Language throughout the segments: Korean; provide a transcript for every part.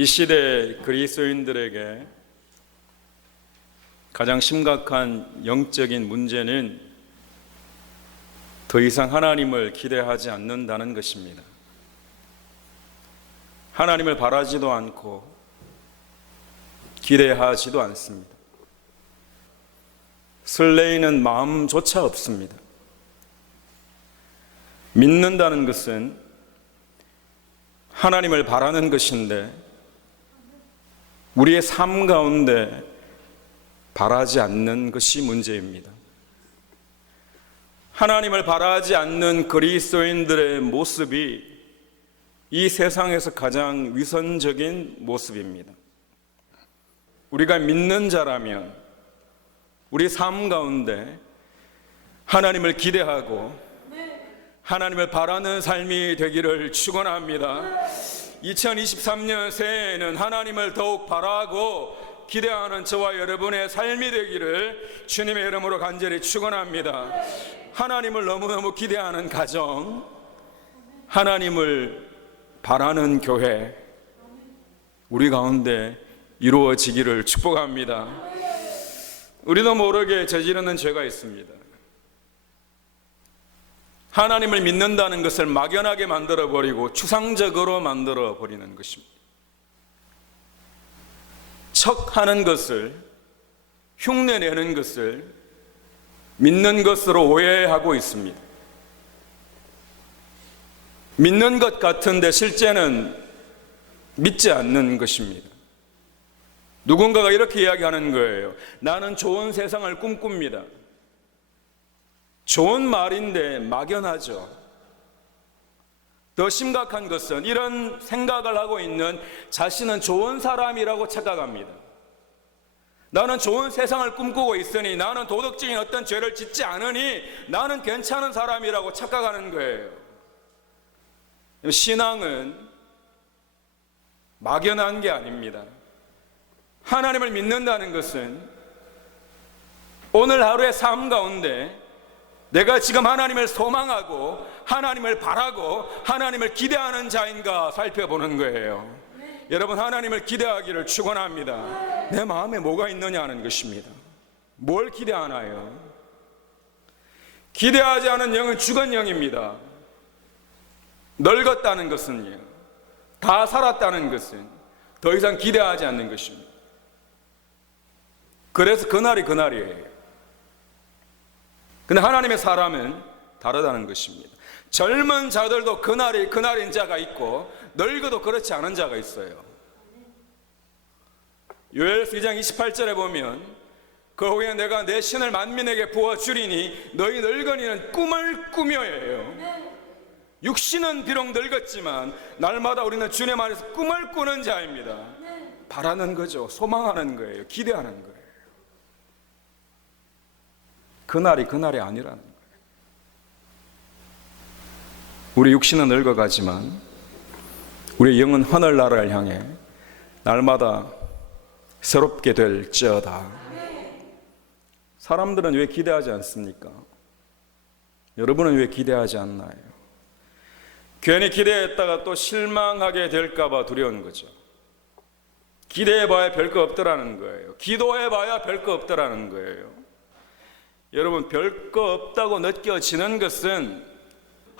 이 시대 그리스도인들에게 가장 심각한 영적인 문제는 더 이상 하나님을 기대하지 않는다는 것입니다. 하나님을 바라지도 않고 기대하지도 않습니다. 설레이는 마음조차 없습니다. 믿는다는 것은 하나님을 바라는 것인데 우리의 삶 가운데 바라지 않는 것이 문제입니다. 하나님을 바라지 않는 그리스도인들의 모습이 이 세상에서 가장 위선적인 모습입니다. 우리가 믿는 자라면 우리 삶 가운데 하나님을 기대하고 하나님을 바라는 삶이 되기를 축원합니다. 2023년 새해에는 하나님을 더욱 바라고 기대하는 저와 여러분의 삶이 되기를 주님의 이름으로 간절히 축원합니다. 하나님을 너무너무 기대하는 가정, 하나님을 바라는 교회, 우리 가운데 이루어지기를 축복합니다. 우리도 모르게 저지르는 죄가 있습니다. 하나님을 믿는다는 것을 막연하게 만들어버리고 추상적으로 만들어버리는 것입니다. 척하는 것을, 흉내내는 것을 믿는 것으로 오해하고 있습니다. 믿는 것 같은데 실제는 믿지 않는 것입니다. 누군가가 이렇게 이야기하는 거예요. 나는 좋은 세상을 꿈꿉니다. 좋은 말인데 막연하죠. 더 심각한 것은 이런 생각을 하고 있는 자신은 좋은 사람이라고 착각합니다. 나는 좋은 세상을 꿈꾸고 있으니, 나는 도덕적인 어떤 죄를 짓지 않으니 나는 괜찮은 사람이라고 착각하는 거예요. 신앙은 막연한 게 아닙니다. 하나님을 믿는다는 것은 오늘 하루의 삶 가운데 내가 지금 하나님을 소망하고 하나님을 바라고 하나님을 기대하는 자인가 살펴보는 거예요. 여러분, 하나님을 기대하기를 축원합니다. 내 마음에 뭐가 있느냐는 것입니다. 뭘 기대하나요? 기대하지 않은 영은 죽은 영입니다. 늙었다는 것은요, 다 살았다는 것은 더 이상 기대하지 않는 것입니다. 그래서 그날이 그날이에요. 근데 하나님의 사람은 다르다는 것입니다. 젊은 자들도 그날이 그날인 자가 있고 늙어도 그렇지 않은 자가 있어요. 요엘서 2장 28절에 보면 그 후에 내가 내 신을 만민에게 부어주리니 너희 늙은이는 꿈을 꾸며예요. 육신은 비록 늙었지만 날마다 우리는 주님 안에서 꿈을 꾸는 자입니다. 바라는 거죠. 소망하는 거예요. 기대하는 거예요. 그날이 그날이 아니라는 거예요. 우리 육신은 늙어가지만 우리 영은 하늘나라를 향해 날마다 새롭게 될지어다. 사람들은 왜 기대하지 않습니까? 여러분은 왜 기대하지 않나요? 괜히 기대했다가 또 실망하게 될까봐 두려운 거죠. 기대해봐야 별거 없더라는 거예요. 기도해봐야 별거 없더라는 거예요. 여러분, 별거 없다고 느껴지는 것은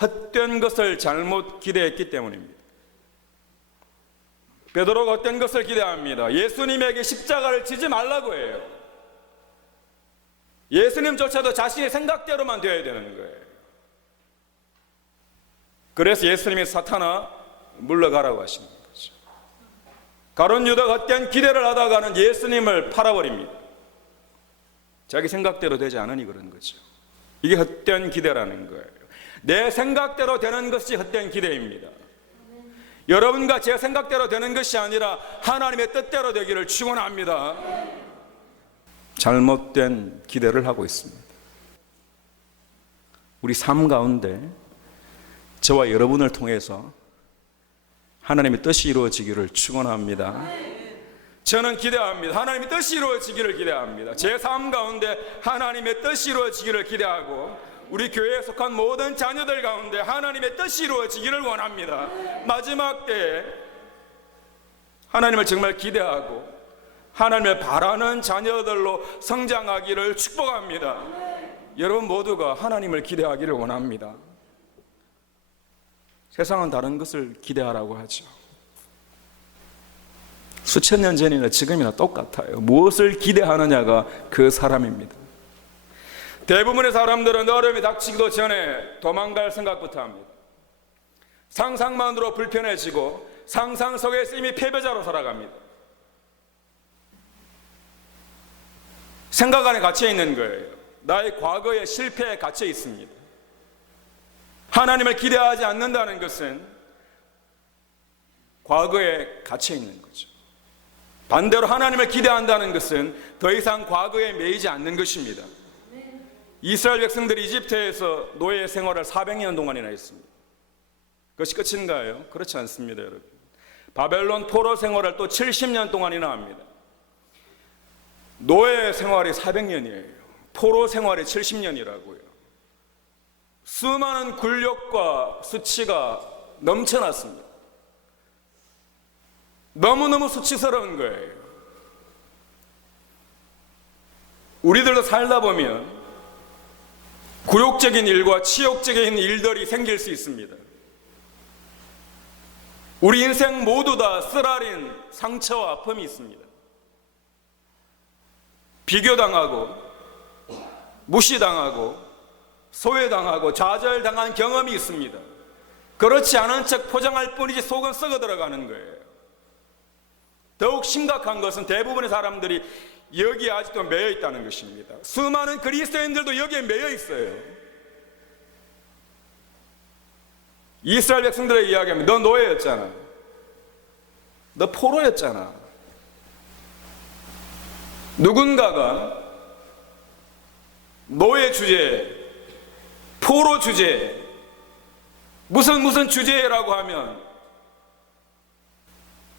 헛된 것을 잘못 기대했기 때문입니다. 베드로가 헛된 것을 기대합니다. 예수님에게 십자가를 지지 말라고 해요. 예수님조차도 자신의 생각대로만 되어야 되는 거예요. 그래서 예수님이 사탄아 물러가라고 하시는 거죠. 가룟 유다가 헛된 기대를 하다가는 예수님을 팔아버립니다. 자기 생각대로 되지 않으니 그런 거죠. 이게 헛된 기대라는 거예요. 내 생각대로 되는 것이 헛된 기대입니다. 여러분과 제 생각대로 되는 것이 아니라 하나님의 뜻대로 되기를 축원합니다. 잘못된 기대를 하고 있습니다. 우리 삶 가운데 저와 여러분을 통해서 하나님의 뜻이 이루어지기를 축원합니다. 저는 기대합니다. 하나님의 뜻이 이루어지기를 기대합니다. 제 삶 가운데 하나님의 뜻이 이루어지기를 기대하고 우리 교회에 속한 모든 자녀들 가운데 하나님의 뜻이 이루어지기를 원합니다. 마지막 때에 하나님을 정말 기대하고 하나님을 바라는 자녀들로 성장하기를 축복합니다. 여러분 모두가 하나님을 기대하기를 원합니다. 세상은 다른 것을 기대하라고 하죠. 수천 년 전이나 지금이나 똑같아요. 무엇을 기대하느냐가 그 사람입니다. 대부분의 사람들은 어려움이 닥치기도 전에 도망갈 생각부터 합니다. 상상만으로 불편해지고 상상 속에서 이미 패배자로 살아갑니다. 생각 안에 갇혀 있는 거예요. 나의 과거의 실패에 갇혀 있습니다. 하나님을 기대하지 않는다는 것은 과거에 갇혀 있는 거죠. 반대로 하나님을 기대한다는 것은 더 이상 과거에 매이지 않는 것입니다. 이스라엘 백성들이 이집트에서 노예 생활을 400년 동안이나 했습니다. 그것이 끝인가요? 그렇지 않습니다, 여러분. 바벨론 포로 생활을 또 70년 동안이나 합니다. 노예 생활이 400년이에요. 포로 생활이 70년이라고요. 수많은 굴욕과 수치가 넘쳐났습니다. 너무너무 수치스러운 거예요. 우리들도 살다 보면 굴욕적인 일과 치욕적인 일들이 생길 수 있습니다. 우리 인생 모두 다 쓰라린 상처와 아픔이 있습니다. 비교당하고 무시당하고 소외당하고 좌절당한 경험이 있습니다. 그렇지 않은 척 포장할 뿐이지 속은 썩어 들어가는 거예요. 더욱 심각한 것은 대부분의 사람들이 여기에 아직도 매여 있다는 것입니다. 수많은 그리스도인들도 여기에 매여 있어요. 이스라엘 백성들의 이야기하면 너 노예였잖아. 너 포로였잖아. 누군가가 노예 주제, 포로 주제, 무슨 주제라고 하면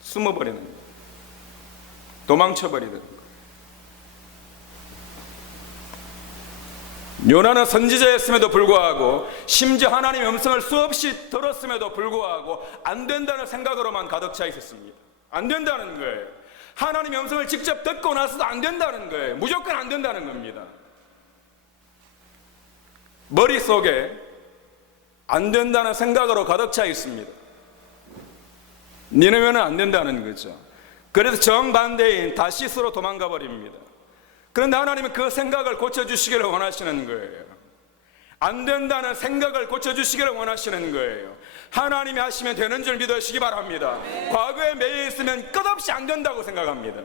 숨어버리는 거예요. 도망쳐버리는 거예요. 요나는 선지자였음에도 불구하고 심지어 하나님의 음성을 수없이 들었음에도 불구하고 안 된다는 생각으로만 가득 차 있었습니다. 안 된다는 거예요. 하나님의 음성을 직접 듣고 나서도 안 된다는 거예요. 무조건 안 된다는 겁니다. 머릿속에 안 된다는 생각으로 가득 차 있습니다. 니네면은 안 된다는 거죠. 그래서 정반대인 다시스로 도망가 버립니다. 그런데 하나님은 그 생각을 고쳐주시기를 원하시는 거예요. 안 된다는 생각을 고쳐주시기를 원하시는 거예요. 하나님이 하시면 되는 줄 믿으시기 바랍니다. 과거에 매여 있으면 끝없이 안 된다고 생각합니다.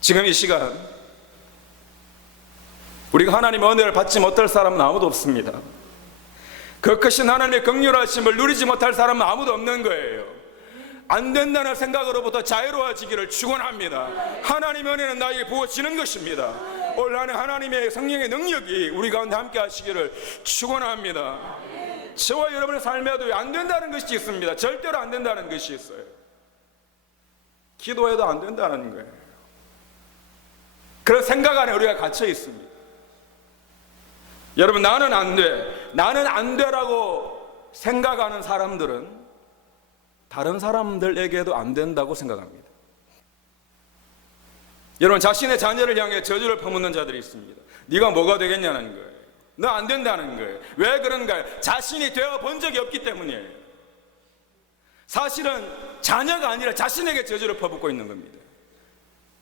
지금 이 시간 우리가 하나님의 은혜를 받지 못할 사람은 아무도 없습니다. 그 크신 하나님의 긍휼하심을 누리지 못할 사람은 아무도 없는 거예요. 안 된다는 생각으로부터 자유로워지기를 축원합니다. 하나님의 은혜는 나에게 부어지는 것입니다. 올 한 해 하나님의 성령의 능력이 우리 가운데 함께 하시기를 축원합니다. 저와 여러분의 삶에도 안 된다는 것이 있습니다. 절대로 안 된다는 것이 있어요. 기도해도 안 된다는 거예요. 그런 생각 안에 우리가 갇혀 있습니다. 여러분, 나는 안 돼, 나는 안 되라고 생각하는 사람들은 다른 사람들에게도 안 된다고 생각합니다. 여러분, 자신의 자녀를 향해 저주를 퍼붓는 자들이 있습니다. 네가 뭐가 되겠냐는 거예요. 너 안 된다는 거예요. 왜 그런가요? 자신이 되어 본 적이 없기 때문이에요. 사실은 자녀가 아니라 자신에게 저주를 퍼붓고 있는 겁니다.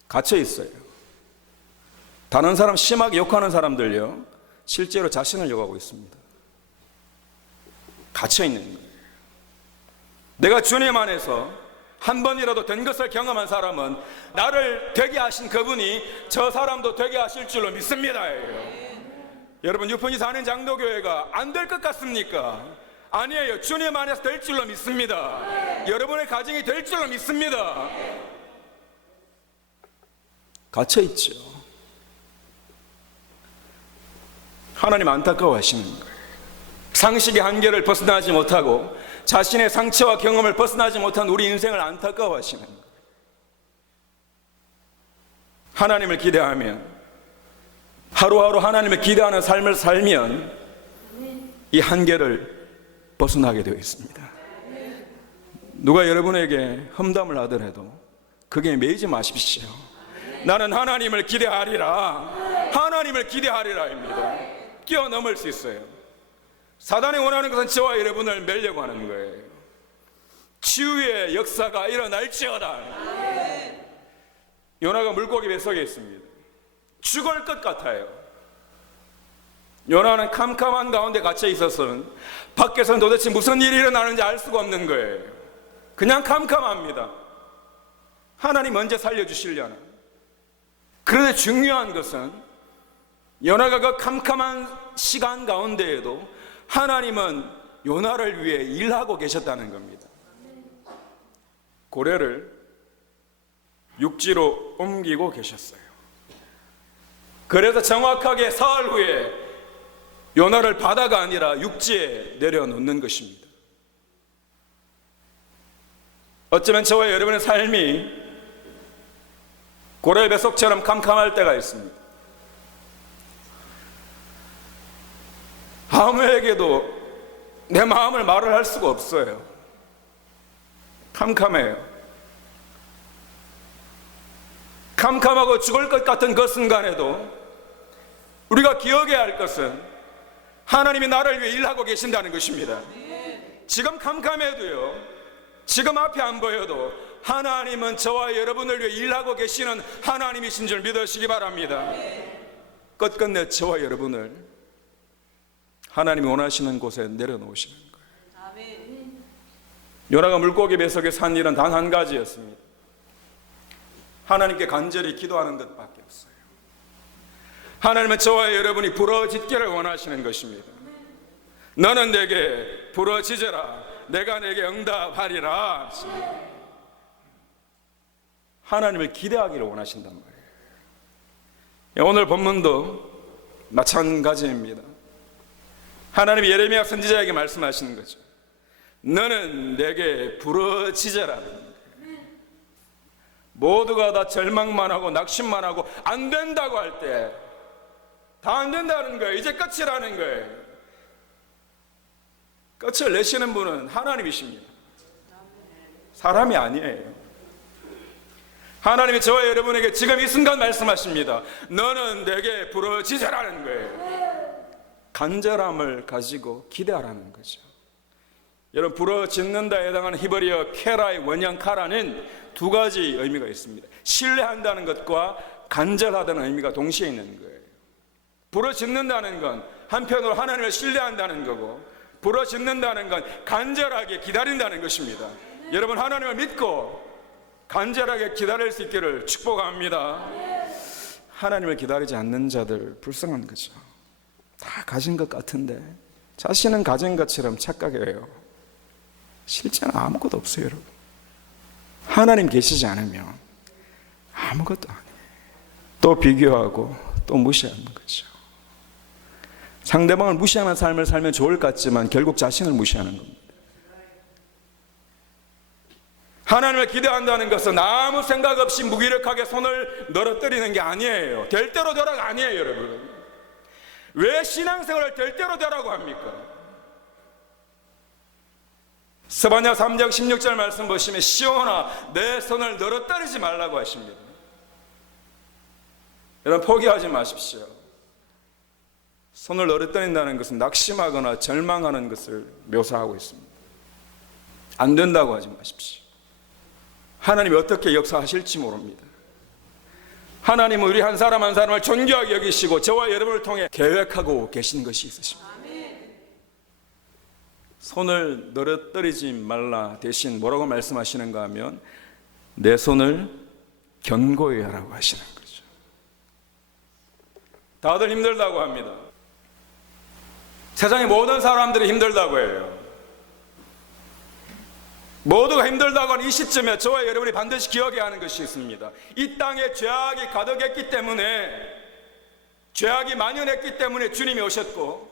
갇혀 있어요. 다른 사람 심하게 욕하는 사람들요, 실제로 자신을 욕하고 있습니다. 갇혀 있는 거예요. 내가 주님 안에서 한 번이라도 된 것을 경험한 사람은 나를 되게 하신 그분이 저 사람도 되게 하실 줄로 믿습니다. 여러분, 유푼이 사는 장로교회가 안 될 것 같습니까? 아니에요. 주님 안에서 될 줄로 믿습니다. 여러분의 가정이 될 줄로 믿습니다. 갇혀 있죠. 하나님 안타까워하시는 거예요. 상식의 한계를 벗어나지 못하고 자신의 상처와 경험을 벗어나지 못한 우리 인생을 안타까워하시는 거예요. 하나님을 기대하면, 하루하루 하나님을 기대하는 삶을 살면 이 한계를 벗어나게 되어 있습니다. 누가 여러분에게 험담을 하더라도 그게 매이지 마십시오. 나는 하나님을 기대하리라. 하나님을 기대하리라입니다. 뛰어넘을 수 있어요. 사단이 원하는 것은 저와 여러분을 멸려고 하는 거예요. 치유의 역사가 일어날지어다. 요나가 물고기 뱃속에 있습니다. 죽을 것 같아요. 요나는 캄캄한 가운데 갇혀 있어서는 밖에서는 도대체 무슨 일이 일어나는지 알 수가 없는 거예요. 그냥 캄캄합니다. 하나님 언제 살려주시려나. 그런데 중요한 것은 요나가 그 캄캄한 시간 가운데에도 하나님은 요나를 위해 일하고 계셨다는 겁니다. 고래를 육지로 옮기고 계셨어요. 그래서 정확하게 사흘 후에 요나를 바다가 아니라 육지에 내려놓는 것입니다. 어쩌면 저와 여러분의 삶이 고래 뱃속처럼 캄캄할 때가 있습니다. 아무에게도 내 마음을 말을 할 수가 없어요. 캄캄해요. 캄캄하고 죽을 것 같은 그 순간에도 우리가 기억해야 할 것은 하나님이 나를 위해 일하고 계신다는 것입니다. 지금 캄캄해도요, 지금 앞이 안 보여도 하나님은 저와 여러분을 위해 일하고 계시는 하나님이신 줄 믿으시기 바랍니다. 끝끝내 저와 여러분을 하나님이 원하시는 곳에 내려놓으시는 거예요. 요나가 물고기 뱃속에 산 일은 단 한 가지였습니다. 하나님께 간절히 기도하는 것밖에 없어요. 하나님은 저와 여러분이 부러짓기를 원하시는 것입니다. 너는 내게 부러지져라. 내가 내게 응답하리라. 하나님을 기대하기를 원하신단 말이에요. 오늘 본문도 마찬가지입니다. 하나님이 예레미야 선지자에게 말씀하시는 거죠. 너는 내게 부러지져라. 모두가 다 절망만 하고 낙심만 하고 안 된다고 할 때 다 안 된다는 거예요. 이제 끝이라는 거예요. 끝을 내시는 분은 하나님이십니다. 사람이 아니에요. 하나님이 저와 여러분에게 지금 이 순간 말씀하십니다. 너는 내게 부러지져라는 거예요. 간절함을 가지고 기대하라는 거죠. 여러분, 부러짓는다에 해당하는 히브리어 케라의 원형 카라는 두 가지 의미가 있습니다. 신뢰한다는 것과 간절하다는 의미가 동시에 있는 거예요. 부러짓는다는 건 한편으로 하나님을 신뢰한다는 거고, 부러짓는다는 건 간절하게 기다린다는 것입니다. 여러분, 하나님을 믿고 간절하게 기다릴 수 있기를 축복합니다. 하나님을 기다리지 않는 자들 불쌍한 거죠. 다 가진 것 같은데 자신은 가진 것처럼 착각해요. 실제는 아무것도 없어요. 여러분, 하나님 계시지 않으면 아무것도 아니에요. 또 비교하고 또 무시하는 거죠. 상대방을 무시하는 삶을 살면 좋을 것 같지만 결국 자신을 무시하는 겁니다. 하나님을 기대한다는 것은 아무 생각 없이 무기력하게 손을 늘어뜨리는 게 아니에요. 될 대로 되라가 아니에요. 여러분, 왜 신앙생활을 될 대로 되라고 합니까? 스바냐 3장 16절 말씀 보시면 시온아 내 손을 늘어뜨리지 말라고 하십니다. 여러분, 포기하지 마십시오. 손을 늘어뜨린다는 것은 낙심하거나 절망하는 것을 묘사하고 있습니다. 안 된다고 하지 마십시오. 하나님이 어떻게 역사하실지 모릅니다. 하나님은 우리 한 사람 한 사람을 존귀하게 여기시고 저와 여러분을 통해 계획하고 계신 것이 있으십니다. 손을 늘어뜨리지 말라 대신 뭐라고 말씀하시는가 하면 내 손을 견고히 하라고 하시는 거죠. 다들 힘들다고 합니다. 세상의 모든 사람들이 힘들다고 해요. 모두가 힘들다고 하는 이 시점에 저와 여러분이 반드시 기억해야 하는 것이 있습니다. 이 땅에 죄악이 가득했기 때문에, 죄악이 만연했기 때문에 주님이 오셨고,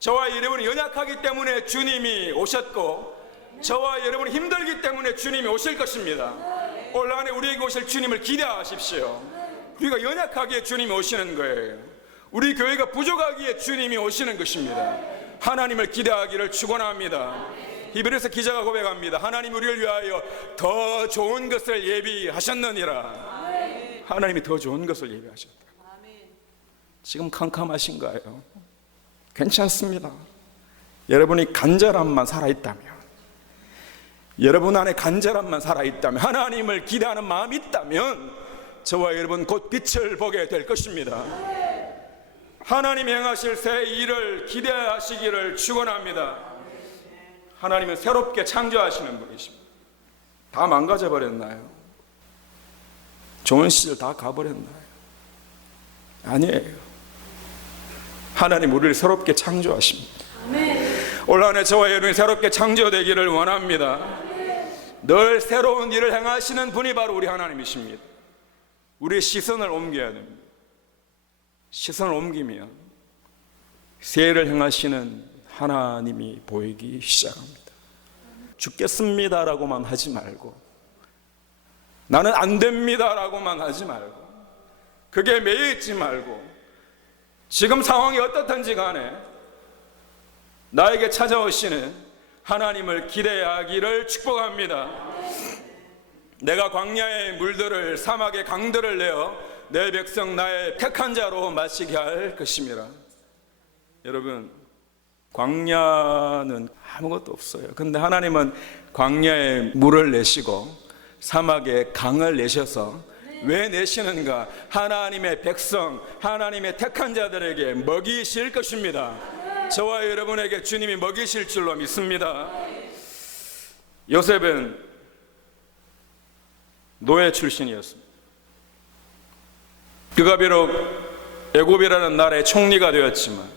저와 여러분이 연약하기 때문에 주님이 오셨고, 저와 여러분이 힘들기 때문에 주님이 오실 것입니다. 올 한해 우리에게 오실 주님을 기대하십시오. 우리가 연약하기에 주님이 오시는 거예요. 우리 교회가 부족하기에 주님이 오시는 것입니다. 하나님을 기대하기를 축원합니다. 히브리서 기자가 고백합니다. 하나님 우리를 위하여 더 좋은 것을 예비하셨느니라. 하나님이 더 좋은 것을 예비하셨다. 지금 캄캄하신가요? 괜찮습니다. 여러분이 간절함만 살아있다면, 여러분 안에 간절함만 살아있다면, 하나님을 기대하는 마음이 있다면 저와 여러분 곧 빛을 보게 될 것입니다. 하나님이 행하실 새 일을 기대하시기를 축원합니다. 하나님은 새롭게 창조하시는 분이십니다. 다 망가져 버렸나요? 좋은 시절 다 가버렸나요? 아니에요. 하나님 우리를 새롭게 창조하십니다. 올 한 해 저와 여러분이 새롭게 창조되기를 원합니다. 늘 새로운 일을 행하시는 분이 바로 우리 하나님이십니다. 우리의 시선을 옮겨야 됩니다. 시선을 옮기면 새 일을 행하시는 하나님이 보이기 시작합니다. 죽겠습니다라고만 하지 말고, 나는 안 됩니다라고만 하지 말고, 그게 매여있지 말고, 지금 상황이 어떻든지 간에 나에게 찾아오시는 하나님을 기대하기를 축복합니다. 내가 광야의 물들을, 사막의 강들을 내어 내 백성 나의 택한 자로 마시게 할 것입니다. 여러분, 광야는 아무것도 없어요. 근데 하나님은 광야에 물을 내시고 사막에 강을 내셔서 왜 내시는가? 하나님의 백성, 하나님의 택한 자들에게 먹이실 것입니다. 저와 여러분에게 주님이 먹이실 줄로 믿습니다. 요셉은 노예 출신이었습니다. 그가 비록 애굽이라는 나라의 총리가 되었지만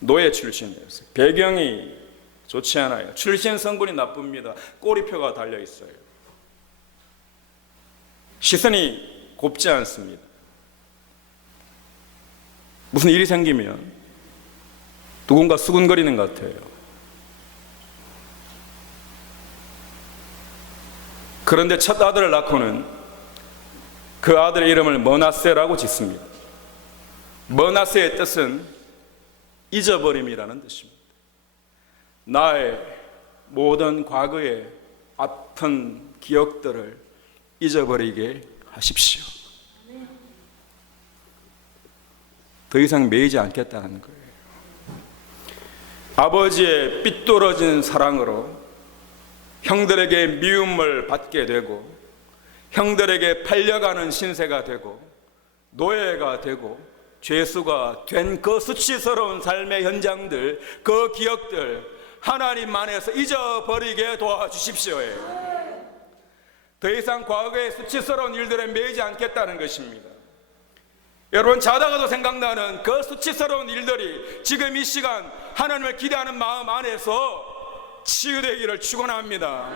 노예 출신이었어요. 배경이 좋지 않아요. 출신 성분이 나쁩니다. 꼬리표가 달려 있어요. 시선이 곱지 않습니다. 무슨 일이 생기면 누군가 수군거리는 것 같아요. 그런데 첫 아들을 낳고는 그 아들의 이름을 머낫세라고 짓습니다. 머낫세의 뜻은 잊어버림이라는 뜻입니다. 나의 모든 과거의 아픈 기억들을 잊어버리게 하십시오. 더 이상 매이지 않겠다는 거예요. 아버지의 삐뚤어진 사랑으로 형들에게 미움을 받게 되고, 형들에게 팔려가는 신세가 되고, 노예가 되고, 죄수가 된 그 수치스러운 삶의 현장들, 그 기억들 하나님 안에서 잊어버리게 도와주십시오예요. 더 이상 과거의 수치스러운 일들에 매이지 않겠다는 것입니다. 여러분, 자다가도 생각나는 그 수치스러운 일들이 지금 이 시간 하나님을 기대하는 마음 안에서 치유되기를 축원합니다.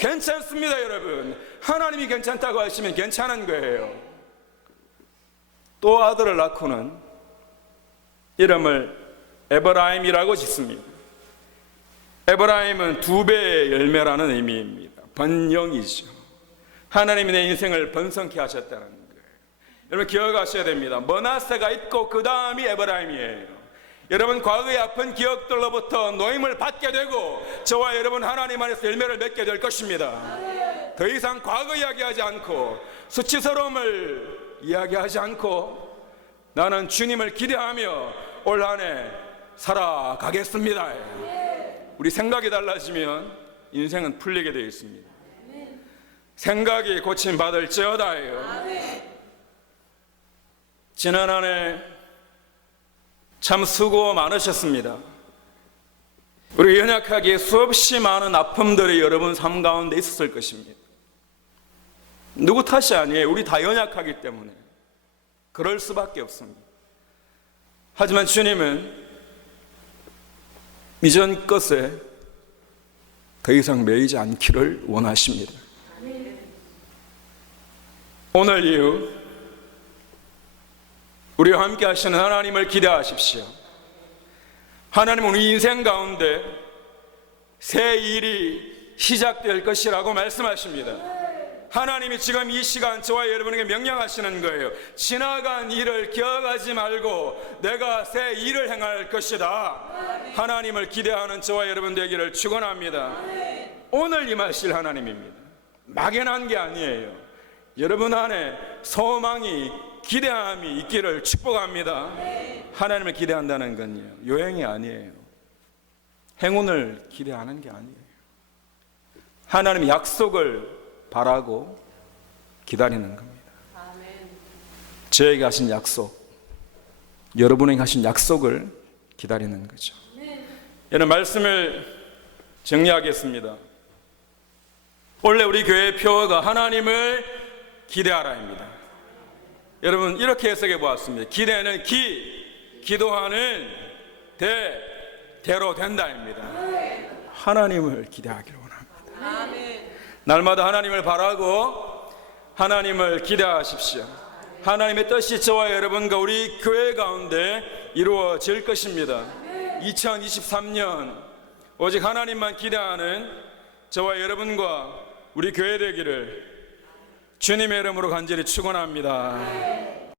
괜찮습니다. 여러분, 하나님이 괜찮다고 하시면 괜찮은 거예요. 또 아들을 낳고는 이름을 에브라임이라고 짓습니다. 에브라임은 2배의 열매라는 의미입니다. 번영이죠. 하나님이 내 인생을 번성케 하셨다는 거예요. 여러분, 기억하셔야 됩니다. 머낫세가 있고 그 다음이 에브라임이에요. 여러분, 과거의 아픈 기억들로부터 노임을 받게 되고 저와 여러분 하나님 안에서 열매를 맺게 될 것입니다. 더 이상 과거 이야기하지 않고 수치스러움을 이야기하지 않고 나는 주님을 기대하며 올 한 해 살아가겠습니다. 우리 생각이 달라지면 인생은 풀리게 되어 있습니다. 생각이 고침받을지어다예요. 지난 한 해 참 수고 많으셨습니다. 우리 연약하기에 수없이 많은 아픔들이 여러분 삶 가운데 있었을 것입니다. 누구 탓이 아니에요. 우리 다 연약하기 때문에 그럴 수밖에 없습니다. 하지만 주님은 이전 것에 더 이상 매이지 않기를 원하십니다. 오늘 이후 우리와 함께 하시는 하나님을 기대하십시오. 하나님은 우리 인생 가운데 새 일이 시작될 것이라고 말씀하십니다. 하나님이 지금 이 시간 저와 여러분에게 명령하시는 거예요. 지나간 일을 기억하지 말고 내가 새 일을 행할 것이다. 하나님을 기대하는 저와 여러분 되기를 축원합니다. 오늘 임하실 하나님입니다. 막연한 게 아니에요. 여러분 안에 소망이, 기대함이 있기를 축복합니다. 하나님을 기대한다는 건요, 요행이 아니에요. 행운을 기대하는 게 아니에요. 하나님의 약속을 바라고 기다리는 겁니다. 저에게 하신 약속, 여러분에게 하신 약속을 기다리는 거죠. 여러분, 말씀을 정리하겠습니다. 원래 우리 교회의 표어가 하나님을 기대하라입니다. 여러분, 이렇게 해석해 보았습니다. 기대는 기도하는 대로 된다입니다. 하나님을 기대하기를 원합니다. 날마다 하나님을 바라고 하나님을 기대하십시오. 하나님의 뜻이 저와 여러분과 우리 교회 가운데 이루어질 것입니다. 2023년 오직 하나님만 기대하는 저와 여러분과 우리 교회 되기를 주님의 이름으로 간절히 축원합니다.